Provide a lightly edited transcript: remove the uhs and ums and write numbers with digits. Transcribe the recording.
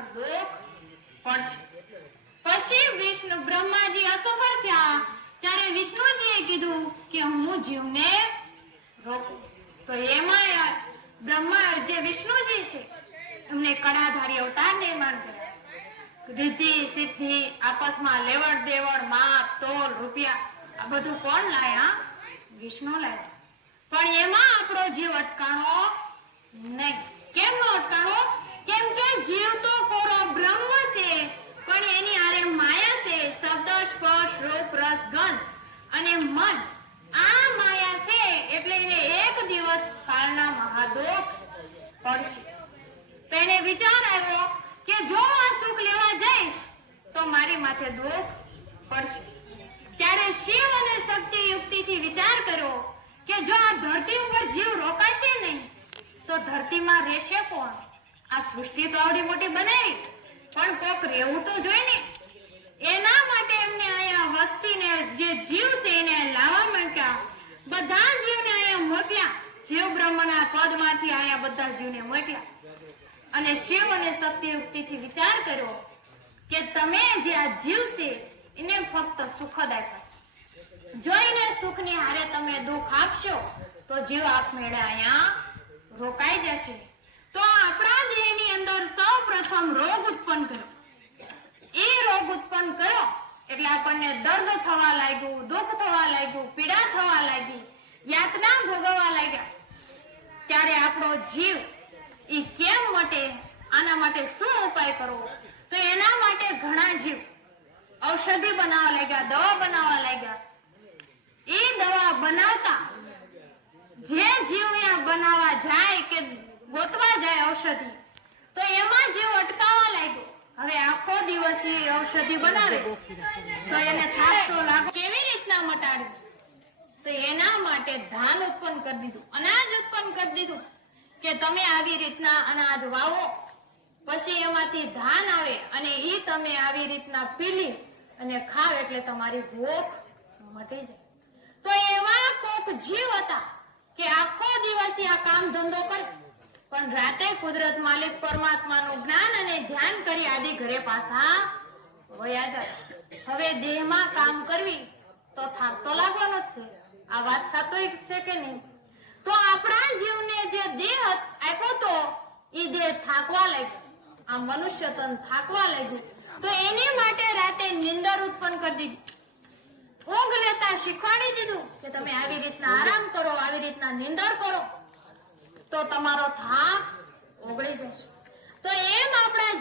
પર દુઃખ પડશે। પછી વિષ્ણુ બ્રહ્માજી અસફળ થયા ત્યારે વિષ્ણુજીએ કીધું કે હું જીવને રોકું। તો એમાં બ્રહ્મા જે વિષ્ણુજી છે એમને કળાધારી અવતાર નિર્માણ કર્યા। રિદ્ધિ સિદ્ધિ આપસમાં લેવડ દેવડ માપ તોલ રૂપિયા આ બધું કોણ લાયા? વિષ્ણુ લાયા। પણ એમાં આપણો જીવ અટકાણો નહીં। કેમ નો અટકાણો? કેમ કે જીવ તો કોરો બ્રહ્મ છે પણ એની આરે માયા છે, શબ્દ સ્પર્શ રૂપ રસ ગંધ અને મન। આ માયા છે એટલે એને એક દિવસ કાળના મહાદુઃખ પડશે। તો એને વિચાર આવ્યો કે જો આ સુખ લેવા જઈશ તો મારી માથે દુઃખ પડશે। ત્યારે શિવ અને શક્તિ યુક્તિથી વિચાર કર્યો કે જો આ ધરતી ઉપર જીવ રોકાશે નહીં તો ધરતીમાં રહેશે કોણ? આ સૃષ્ટિ તો આવડી મોટી બનાવી પણ કોક રહેવું તો જોઈએ ને। એના માટે એમને અહીંયા વસ્તીને જે જીવ છે એને લાવવા માંગ્યા। બધા જીવને અહીંયા મોકલ્યા। જીવ બ્રહ્મના પદમાંથી અહીંયા બધા જીવને મોકલ્યા અને શિવ અને શક્તિ યુક્તિથી વિચાર કર્યો કે તમે જે આ જીવ છે એને ફક્ત સુખ જ આપ્યા છે। જો એને સુખની હારે તમે દુઃખ આપશો તો જીવ આપમેળે અહીંયા રોકાઈ જશે। તો આપણા દેહની અંદર સૌપ્રથમ રોગ ઉત્પન્ન કર્યો। એ રોગ ઉત્પન્ન કર્યો એટલે આપણને દર્દ થવા લાગ્યું, દુઃખ થવા લાગ્યું, પીડા થવા લાગી, યાતના ભોગવવા લાગ્યા। ત્યારે આપણો જીવ ઈ કેમ મટે? આના માટે શું ઉપાય કરવો? તો એના માટે ઘણા જીવ ઔષધિ બનાવવા લાગ્યા, દવા બનાવવા લાગ્યા। એ દવા બનાવતા જે જીવ અહીંયા બનાવવા જાય કે ગોતવા જાય ઔષધિ તો એમાં જીવ અટકાવવા લાગ્યો। હવે આખો દિવસ એ ઔષધિ બનાવે તો એને થાક તો લાગે, કેવી રીતના મટાડવું? તો એના માટે ધાન ઉત્પન્ન કરી દીધું, અનાજ ઉત્પન્ન કરી દીધું કે તમે આવી રીતના અનાજ વાવો પછી એમાંથી ધાન આવે અને ઈ તમે આવી રીતના પીલી અને ખાવ એટલે તમારી ભૂખ મટી જાય। તો એવા કોક જીવ હતા કે આખો દિવસ આ કામ ધંધો કરે પણ રાતે કુદરત માલિક પરમાત્માનું જ્ઞાન અને ધ્યાન કરી આદિ ઘરે પાછા વયા જાય। હવે દેહમાં કામ કરવી તો થાક તો લાગવાનો જ છે। આ વાત સાચી છે કે નહીં? તો આપણા જીવને જે દેહ આપ્યો તો એ દેહ થાકવા લાગ્યો, આ મનુષ્ય તન થાકવા લાગ્યું। તો એની માટે રાતે નિંદર ઉત્પન્ન કરી દીધી, ઊંઘ લેતા શીખવાડી દીધું કે તમે આવી રીતના આરામ કરો, આવી રીતના નિંદર કરો તો તમારો થાક ઓગળી જશે। તો એમ આપણા